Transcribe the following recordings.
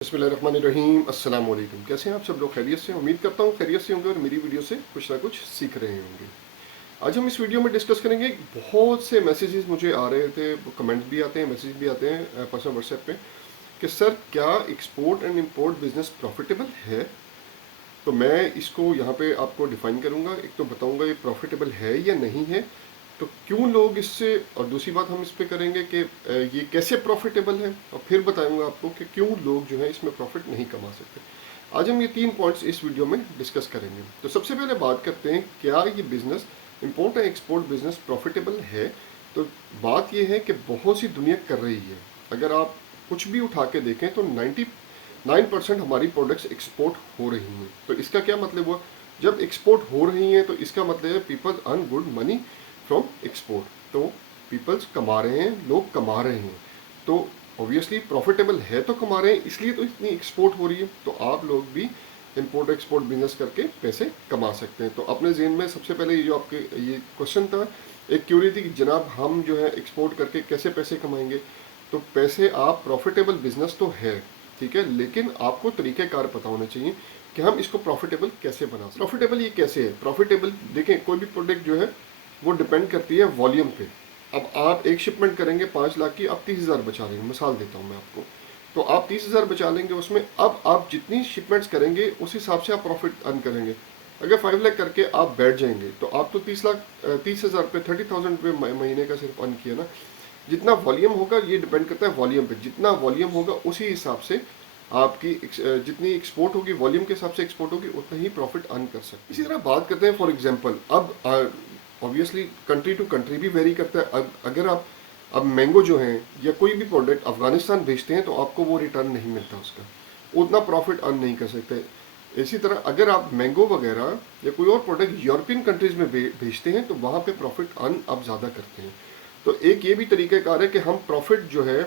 बिस्मिल्लाहिर्रहमानिर्रहीम। अस्सलाम वालेकुम। कैसे हैं आप सब लोग? खैरियत से? उम्मीद करता हूँ खैरियत से होंगे और मेरी वीडियो से कुछ ना कुछ सीख रहे होंगे। आज हम इस वीडियो में डिस्कस करेंगे, बहुत से मैसेजेस मुझे आ रहे थे, कमेंट्स भी आते हैं, मैसेज भी आते हैं पर्सनल व्हाट्सएप पे कि सर क्या export and import business profitable है। तो मैं इसको यहाँ पे आपको डिफाइन करूँगा। एक तो बताऊँगा ये प्रॉफिटेबल है या नहीं है, तो क्यों लोग इससे, और दूसरी बात हम इस पे करेंगे कि ये कैसे प्रॉफिटेबल है, और फिर बताऊँगा आपको कि क्यों लोग जो है इसमें प्रॉफिट नहीं कमा सकते। आज हम ये 3 पॉइंट्स इस वीडियो में डिस्कस करेंगे। तो सबसे पहले बात करते हैं, क्या ये business import and export business profitable है। तो बात ये है कि बहुत सी दुनिया कर रही है। अगर आप कुछ भी उठा के देखें तो 99% हमारी प्रोडक्ट्स एक्सपोर्ट हो रही हैं। तो इसका क्या मतलब हुआ? जब एक्सपोर्ट हो रही हैं तो इसका मतलब है people earn good money from export. तो पीपल्स कमा रहे हैं, लोग कमा रहे हैं, तो ऑब्वियसली प्रॉफिटेबल है, तो कमा रहे हैं, इसलिए तो इतनी एक्सपोर्ट हो रही है। तो आप लोग भी इंपोर्ट एक्सपोर्ट बिजनेस करके पैसे कमा सकते हैं। तो अपने जेहन में सबसे पहले ये जो आपके ये क्वेश्चन था, एक क्यूरी थी कि जनाब हम जो है एक्सपोर्ट करके कैसे पैसे कमाएंगे। तो पैसे आप प्रॉफिटेबल बिजनेस तो है, ठीक है, लेकिन आपको तरीक़ेकार पता होना चाहिए कि हम इसको प्रॉफिटेबल कैसे बना सकते हैं। प्रॉफिटेबल ये कैसे है? प्रॉफिटेबल देखें, कोई भी प्रोडक्ट जो है वो डिपेंड करती है वॉल्यूम पे। अब आप एक शिपमेंट करेंगे 5 लाख की, आप 30,000 बचा लेंगे, मिसाल देता हूँ मैं आपको। तो आप 30,000 बचा लेंगे उसमें, अब आप जितनी शिपमेंट्स करेंगे उस हिसाब से आप प्रॉफिट अर्न करेंगे। अगर 5 लाख करके आप बैठ जाएंगे तो आप तो 30,000 पे 30,000 पे महीने का सिर्फ अर्न किया ना। जितना वॉल्यूम होगा, ये डिपेंड करता है वॉल्यूम पे, जितना वॉल्यूम होगा उसी हिसाब से आपकी जितनी एक्सपोर्ट होगी, वॉल्यूम के हिसाब से एक्सपोर्ट होगी, उतना ही प्रॉफिट अर्न कर सकते हैं। इसी तरह बात करते हैं, फॉर एग्जांपल, अब ऑब्वियसली कंट्री टू कंट्री भी वेरी करता है। अगर आप अब मैंगो जो है या कोई भी प्रोडक्ट अफगानिस्तान भेजते हैं तो आपको वो रिटर्न नहीं मिलता, उसका उतना प्रॉफिट अर्न नहीं कर सकते। इसी तरह अगर आप मैंगो वगैरह या कोई और प्रोडक्ट यूरोपियन कंट्रीज में भेजते हैं तो वहाँ पे प्रॉफिट अर्न आप ज़्यादा करते हैं। तो एक ये भी तरीक़ाकार है कि हम प्रॉफिट जो है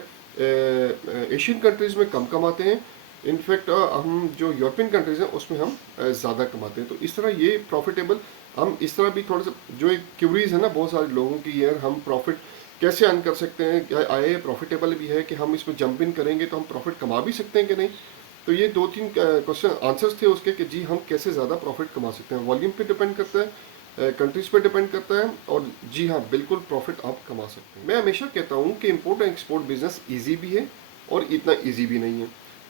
एशियन कंट्रीज़ में कम कमाते हैं, इनफैक्ट हम जो यूरोपियन कंट्रीज़ हैं उसमें हम ज़्यादा कमाते हैं। तो इस तरह ये प्रॉफिटेबल, हम इस तरह भी थोड़ा सा जो एक क्यूरीज है ना बहुत सारे लोगों की, यार हम प्रॉफिट कैसे अर्न कर सकते हैं, क्या आए प्रॉफिटेबल भी है कि हम इसमें जंप इन करेंगे तो हम प्रॉफिट कमा भी सकते हैं कि नहीं। तो ये 2-3 क्वेश्चन आंसर्स थे उसके कि जी हम कैसे ज़्यादा प्रॉफिट कमा सकते हैं। वॉल्यूम पे डिपेंड करता है, कंट्रीज पे डिपेंड करता है, और जी हाँ बिल्कुल प्रॉफिट आप कमा सकते हैं। मैं हमेशा कहता हूँ कि import and export business easy भी है और इतना ईजी भी नहीं है।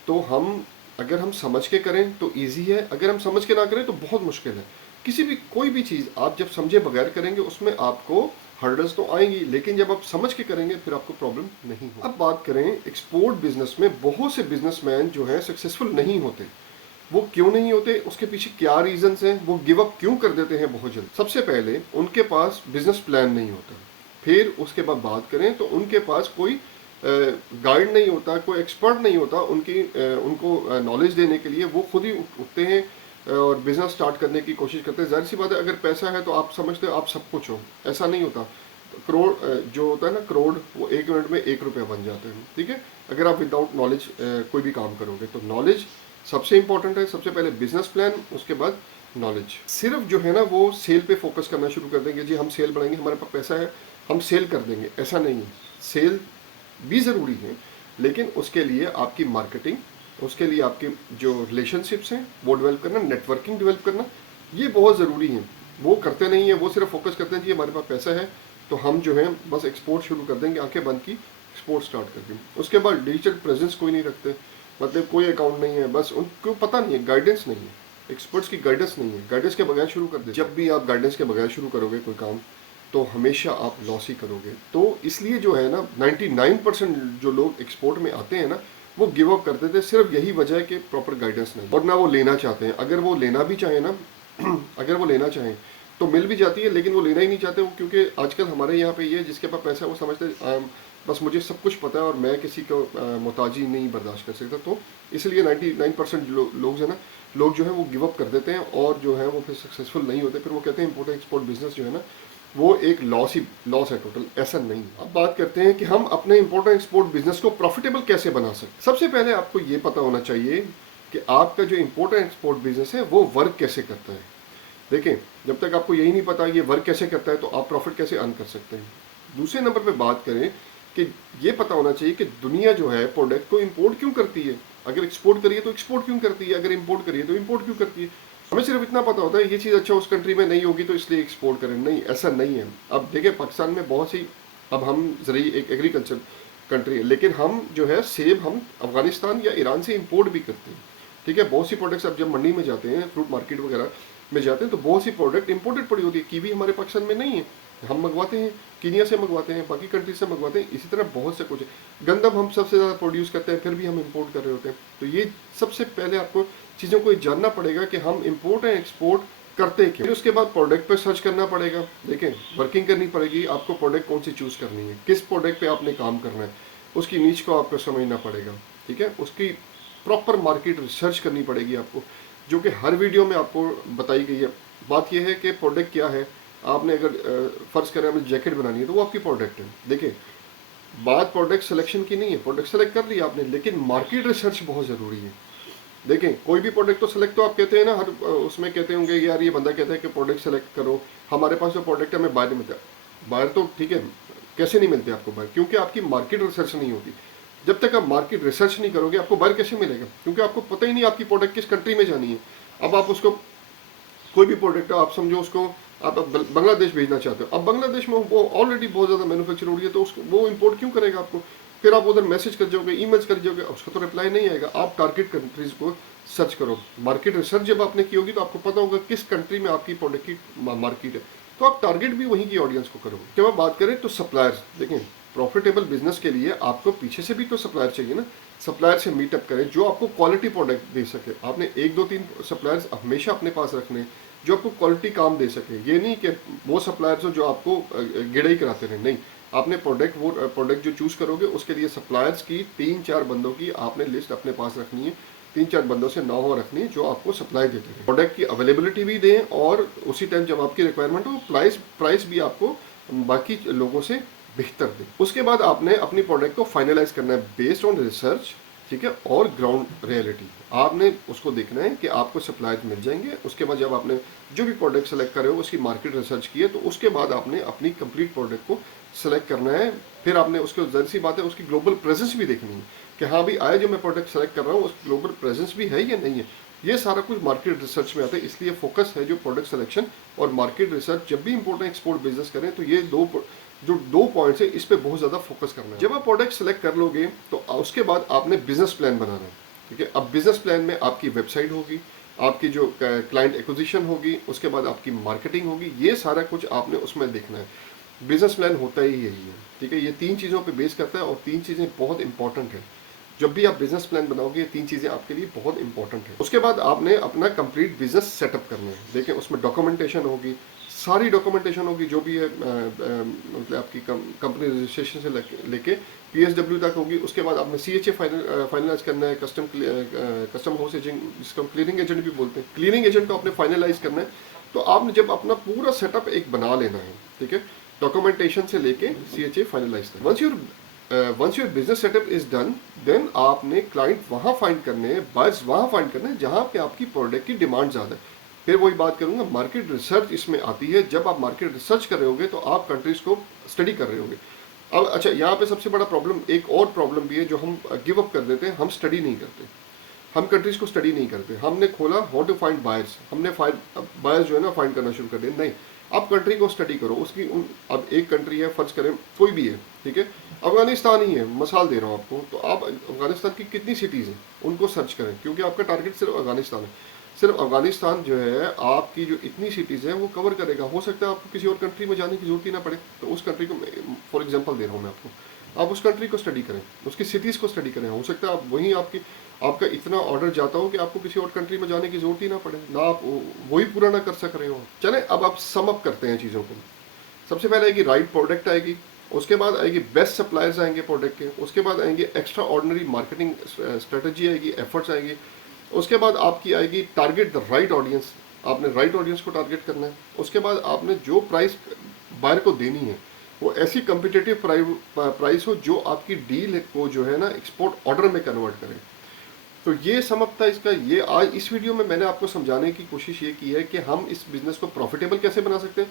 तो हम अगर हम समझ के करें तो ईजी है, अगर हम समझ के ना करें तो बहुत मुश्किल है। किसी भी कोई भी चीज़ आप जब समझे बगैर करेंगे उसमें आपको हर्डल्स तो आएंगी, लेकिन जब आप समझ के करेंगे फिर आपको प्रॉब्लम नहीं हो। अब बात करें एक्सपोर्ट बिजनेस में, बहुत से बिजनेसमैन जो है सक्सेसफुल नहीं होते। वो क्यों नहीं होते, उसके पीछे क्या रीजंस हैं, वो गिव अप क्यों कर देते हैं बहुत जल्द? सबसे पहले उनके पास बिजनेस प्लान नहीं होता। फिर उसके बाद बात करें तो उनके पास कोई गाइड नहीं होता, कोई एक्सपर्ट नहीं होता उनको नॉलेज देने के लिए। वो खुद ही उठते हैं और बिजनेस स्टार्ट करने की कोशिश करते हैं। जाहिर सी बात है, अगर पैसा है तो आप समझते हो आप सब कुछ हो, ऐसा नहीं होता। करोड़ जो होता है ना, करोड़, वो 1 मिनट में 1 रुपया बन जाते हैं, ठीक है, अगर आप विदाउट नॉलेज कोई भी काम करोगे। तो नॉलेज सबसे इंपॉर्टेंट है। सबसे पहले बिजनेस प्लान, उसके बाद नॉलेज। सिर्फ जो है ना वो सेल पे फोकस करना शुरू कर देंगे, जी हम सेल बढ़ाएंगे, हमारे पास पैसा है, हम सेल कर देंगे, ऐसा नहीं है। सेल भी ज़रूरी है, लेकिन उसके लिए आपकी मार्केटिंग, उसके लिए आपके जो रिलेशनशिप्स हैं वो डेवलप करना, नेटवर्किंग डेवलप करना, ये बहुत ज़रूरी है। वो करते नहीं है, वो सिर्फ फोकस करते हैं जी हमारे पास पैसा है तो हम जो है बस एक्सपोर्ट शुरू कर देंगे, आंखें बंद की एक्सपोर्ट स्टार्ट कर देंगे। उसके बाद डिजिटल प्रेजेंस कोई नहीं रखते, मतलब कोई अकाउंट नहीं है, बस उनको पता नहीं है, गाइडेंस नहीं है, एक्सपर्ट्स की गाइडेंस नहीं है, गाइडेंस के बगैर शुरू कर दे। जब भी आप गाइडेंस के बगैर शुरू करोगे कोई काम तो हमेशा आप लॉस ही करोगे। तो इसलिए जो है ना 99% जो लोग एक्सपोर्ट में आते हैं ना वो गिव अप करते थे, सिर्फ यही वजह है कि प्रॉपर गाइडेंस नहीं, और ना वो लेना चाहते हैं। अगर वो लेना भी चाहें ना अगर वो लेना चाहें तो मिल भी जाती है, लेकिन वो लेना ही नहीं चाहते वो, क्योंकि आजकल हमारे यहाँ पे ये जिसके पास पैसा है वो समझते बस मुझे सब कुछ पता है और मैं किसी को मोहताजी नहीं बर्दाश्त कर सकता। तो इसलिए 99% लोग जो है ना, लोग जो है वो गिव अप कर देते हैं और जो है वो फिर सक्सेसफुल नहीं होते। फिर वो कहते हैं इम्पोर्ट एक्सपोर्ट बिजनेस जो है ना वो एक लॉस है टोटल, ऐसा नहीं। अब बात करते हैं कि हम अपने इम्पोर्ट एक्सपोर्ट बिजनेस को प्रॉफिटेबल कैसे बना सकते। सबसे पहले आपको ये पता होना चाहिए कि आपका जो इम्पोर्ट एक्सपोर्ट बिजनेस है वो वर्क कैसे करता है। देखें, जब तक आपको यही नहीं पता ये वर्क कैसे करता है तो आप प्रॉफिट कैसे अर्न कर सकते हैं। दूसरे नंबर पे बात करें कि ये पता होना चाहिए कि दुनिया जो है प्रोडक्ट को इंपोर्ट क्यों करती है। अगर एक्सपोर्ट करिए तो एक्सपोर्ट क्यों करती है, अगर इंपोर्ट करिए तो इंपोर्ट क्यों करती है। हमें सिर्फ इतना पता होता है ये चीज़ अच्छा उस कंट्री में नहीं होगी तो इसलिए एक्सपोर्ट करें, नहीं ऐसा नहीं है। अब देखिए पाकिस्तान में बहुत सी, अब हम जरिए एक एग्रीकल्चर कंट्री है, लेकिन हम जो है सेब हम अफगानिस्तान या ईरान से इंपोर्ट भी करते हैं, ठीक है। बहुत सी प्रोडक्ट्स अब जब मंडी में जाते हैं, फ्रूट मार्केट वगैरह में जाते हैं, तो बहुत सी प्रोडक्ट इंपोर्टेड पड़ी होती है। कीवी हमारे पाकिस्तान में नहीं है, हम मंगवाते हैं, कीनिया से मंगवाते हैं, बाकी कंट्री से मंगवाते हैं। इसी तरह बहुत से कुछ है। गंदम हम सबसे ज़्यादा प्रोड्यूस करते हैं, फिर भी हम इंपोर्ट कर रहे होते हैं। तो ये सबसे पहले आपको चीज़ों को जानना पड़ेगा कि हम इंपोर्ट एंड एक्सपोर्ट करते क्यों। फिर उसके बाद प्रोडक्ट पे सर्च करना पड़ेगा, देखें वर्किंग करनी पड़ेगी, आपको प्रोडक्ट कौन सी चूज़ करनी है, किस प्रोडक्ट पे आपने काम करना है, उसकी नीच को आपको समझना पड़ेगा, ठीक है। उसकी प्रॉपर मार्केट रिसर्च करनी पड़ेगी आपको, जो कि हर वीडियो में आपको बताई गई है। बात यह है कि प्रोडक्ट क्या है, आपने अगर फ़र्ज़ करें हमें जैकेट बनानी है तो वो आपकी प्रोडक्ट है। देखिए बात प्रोडक्ट सिलेक्शन की नहीं है, प्रोडक्ट सेलेक्ट कर लिया आपने, लेकिन मार्केट रिसर्च बहुत ज़रूरी है। देखें कोई भी प्रोडक्ट तो सेलेक्ट, तो आप कहते हैं ना हर उसमें कहते होंगे यार ये बंदा कहता है कि प्रोडक्ट सेलेक्ट करो, हमारे पास जो प्रोडक्ट है हमें बाहर नहीं मिलता। बाहर तो ठीक है, कैसे नहीं मिलते आपको बाहर, क्योंकि आपकी मार्केट रिसर्च नहीं होती। जब तक आप मार्केट रिसर्च नहीं करोगे आपको बाहर कैसे मिलेगा, क्योंकि आपको पता ही नहीं आपकी प्रोडक्ट किस कंट्री में जानी है। अब आप उसको कोई भी प्रोडक्ट आप समझो उसको आप बांग्लादेश भेजना चाहते हो, अब बांग्लादेश में वो ऑलरेडी बहुत ज़्यादा मैन्युफैक्चर हो रही है, तो उसको वो इंपोर्ट क्यों करेगा आपको। फिर आप उधर मैसेज कर जाओगे, ईमेल्स कर जाओगे, उसका तो रिप्लाई नहीं आएगा। आप टारगेट कंट्रीज को सर्च करो, मार्केट रिसर्च जब आपने की होगी तो आपको पता होगा किस कंट्री में आपकी प्रोडक्ट की मार्केट है, तो आप टारगेट भी वहीं की ऑडियंस को करोगे। जब आप बात करें तो सप्लायर्स, देखें प्रॉफिटेबल बिजनेस के लिए आपको पीछे से भी तो सप्लायर चाहिए ना। सप्लायर से मीटअप करें जो आपको क्वालिटी प्रोडक्ट दे सके। आपने 1 2 3 सप्लायर्स हमेशा अपने पास रखने जो आपको क्वालिटी काम दे सके। ये नहीं कि वो सप्लायर्स हो जो आपको गिड़ाई कराते रहे, नहीं। आपने वो प्रोडक्ट जो चूज़ करोगे उसके लिए सप्लायर्स की 3 4 बंदों की आपने लिस्ट अपने पास रखनी है, 3 4 बंदों से ना हो रखनी है जो आपको सप्लाई देते हैं, प्रोडक्ट की अवेलेबिलिटी भी दें, और उसी टाइम जब आपकी रिक्वायरमेंट हो प्राइस भी आपको बाकी लोगों से बेहतर दें। उसके बाद आपने अपनी प्रोडक्ट को फाइनलाइज करना है बेस्ड ऑन रिसर्च, ठीक है, और ग्राउंड रियलिटी। आपने उसको देखना है कि आपको सप्लायर्स मिल जाएंगे। उसके बाद जब आपने जो भी प्रोडक्ट सेलेक्ट करे हो उसकी मार्केट रिसर्च की है, तो उसके बाद आपने अपनी कंप्लीट प्रोडक्ट को सेलेक्ट करना है। फिर आपने उसको जाहिर सी बात है उसकी ग्लोबल प्रेजेंस भी देखनी है कि हाँ भाई आया जो मैं प्रोडक्ट सेलेक्ट कर रहा हूँ उस ग्लोबल प्रेजेंस भी है या नहीं है। ये सारा कुछ मार्केट रिसर्च में आता है, इसलिए फोकस है जो प्रोडक्ट सिलेक्शन और मार्केट रिसर्च। जब भी इंपोर्ट एक्सपोर्ट बिजनेस करें तो ये दो पॉइंट्स है, इस पे बहुत ज़्यादा फोकस करना है। जब आप प्रोडक्ट सेलेक्ट कर लोगे तो उसके बाद आपने बिजनेस प्लान बनाना है, ठीक है। अब बिजनेस प्लान में आपकी वेबसाइट होगी, आपकी जो क्लाइंट एक्विजिशन होगी, उसके बाद आपकी मार्केटिंग होगी, ये सारा कुछ आपने उसमें देखना है। बिजनेस प्लान होता ही यही है, ठीक है। ये 3 चीज़ों पे बेस करता है और 3 चीज़ें बहुत इंपॉर्टेंट है। जब भी आप बिजनेस प्लान बनाओगे ये 3 चीज़ें आपके लिए बहुत इंपॉर्टेंट है। उसके बाद आपने अपना कंप्लीट बिजनेस सेटअप करना है। देखिए उसमें डॉक्यूमेंटेशन होगी, सारी डॉक्यूमेंटेशन होगी जो भी है, मतलब आपकी कंपनी रजिस्ट्रेशन से लेके PSW तक होगी। उसके बाद आपने CHA फाइनलाइज करना है, कस्टम हाउस एजेंट जिसको क्लीनिंग एजेंट भी बोलते हैं, क्लीनिंग एजेंट को आपने फाइनलाइज करना है। तो आपने जब अपना पूरा सेटअप एक बना लेना है, ठीक है, डॉक्यूमेंटेशन से लेके CHA फाइनलाइज करना। Once your business setup is done, then आपने क्लाइंट वहाँ फाइंड करने हैं, बायर्स वहाँ फाइंड करने हैं जहाँ पे आपकी प्रोडक्ट की डिमांड ज़्यादा है। फिर वही बात करूंगा, मार्केट रिसर्च इसमें आती है। जब आप मार्केट रिसर्च कर रहे होगे तो आप कंट्रीज को स्टडी कर रहे होगे। अब अच्छा यहाँ पे सबसे बड़ा प्रॉब्लम, एक और प्रॉब्लम भी है जो हम गिव अप कर देते हैं, हम स्टडी नहीं करते, हम कंट्रीज को स्टडी नहीं करते। हमने खोला हाउ टू फाइंड बायर्स, हमने बायर्स जो है ना फाइंड करना शुरू कर दिया। नहीं, आप कंट्री को स्टडी करो, उसकी अब एक कंट्री है, फर्ज करें कोई भी है, ठीक है, अफगानिस्तान ही है, मिसाल दे रहा हूँ आपको, तो आप अफगानिस्तान की कितनी सिटीज़ हैं उनको सर्च करें, क्योंकि आपका टारगेट सिर्फ अफगानिस्तान है। सिर्फ अफगानिस्तान जो है आपकी जो इतनी सिटीज़ हैं वो कवर करेगा। हो सकता है आपको किसी और कंट्री में जाने की जरूरत ही ना पड़े, तो उस कंट्री को फॉर एग्जांपल दे रहा हूँ मैं आपको, आप उस कंट्री को स्टडी करें, उसकी सिटीज़ को स्टडी करें। हो सकता है आप वहीं आपका इतना ऑर्डर जाता हो कि आपको किसी और कंट्री में जाने की जरूरत ही ना पड़े, ना आप वही पूरा ना कर सक रहे हो। चलें अब आप सम अप करते हैं चीज़ों को। सबसे पहले आएगी राइट प्रोडक्ट आएगी, उसके बाद आएगी बेस्ट सप्लायर्स आएंगे प्रोडक्ट के, उसके बाद आएंगे एक्स्ट्रा ऑर्डिनरी मार्केटिंग स्ट्रेटजी आएगी, एफर्ट्स आएंगे। उसके बाद आपकी आएगी टारगेट द राइट ऑडियंस, आपने राइट ऑडियंस को टारगेट करना है। उसके बाद आपने जो प्राइस बायर को देनी है वो ऐसी कम्पिटिटिव प्राइस हो जो आपकी डील को जो है ना एक्सपोर्ट ऑर्डर में कन्वर्ट करे। तो ये समझता इसका, ये आज इस वीडियो में मैंने आपको समझाने की कोशिश ये की है कि हम इस बिज़नेस को प्रॉफिटेबल कैसे बना सकते हैं,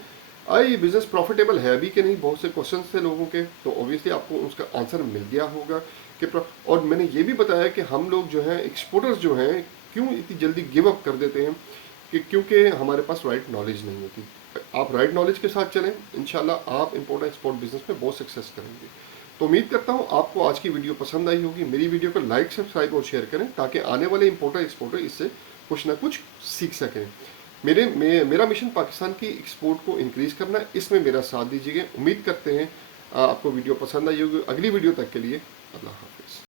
ये बिज़नेस प्रॉफिटेबल है भी कि नहीं, बहुत से क्वेश्चन थे लोगों के, तो ऑब्वियसली आपको उसका आंसर मिल गया होगा कि और मैंने ये भी बताया कि हम लोग जो हैं एक्सपोर्टर्स जो हैं क्यों इतनी जल्दी गिव अप कर देते हैं, कि क्योंकि हमारे पास राइट नॉलेज नहीं होती। आप राइट नॉलेज के साथ चलें, इंशाल्लाह आप इंपोर्ट एक्सपोर्ट बिजनेस में बहुत सक्सेस करेंगे। तो उम्मीद करता हूँ आपको आज की वीडियो पसंद आई होगी। मेरी वीडियो को लाइक, सब्सक्राइब और शेयर करें ताकि आने वाले इंपोर्टर एक्सपोर्टर इससे कुछ ना कुछ सीख सकें। मेरा मिशन पाकिस्तान की एक्सपोर्ट को इंक्रीज करना है, इसमें मेरा साथ दीजिएगा। उम्मीद करते हैं आपको वीडियो पसंद आई होगी। अगली वीडियो तक के लिए अल्लाह हाफिज़।